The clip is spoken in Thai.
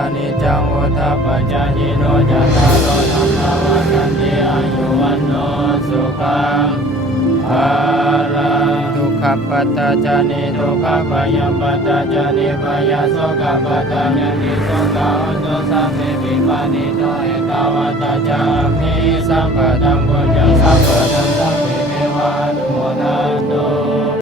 านิจังวุฒาปัจจายโนจัตตารโอธรรมวัฏันติอายุวันโนสุขังภาลังทุกขปัตตาจานิทุกขปยังปัตตาจานิปยาโสกปัตตาญาณิโสกะอุตุสัพเพปิปานิโนเอกาวัตตาจามิสัมปะตังปุญญังสัพพะตังสัพเพเมวะอนุโมทนา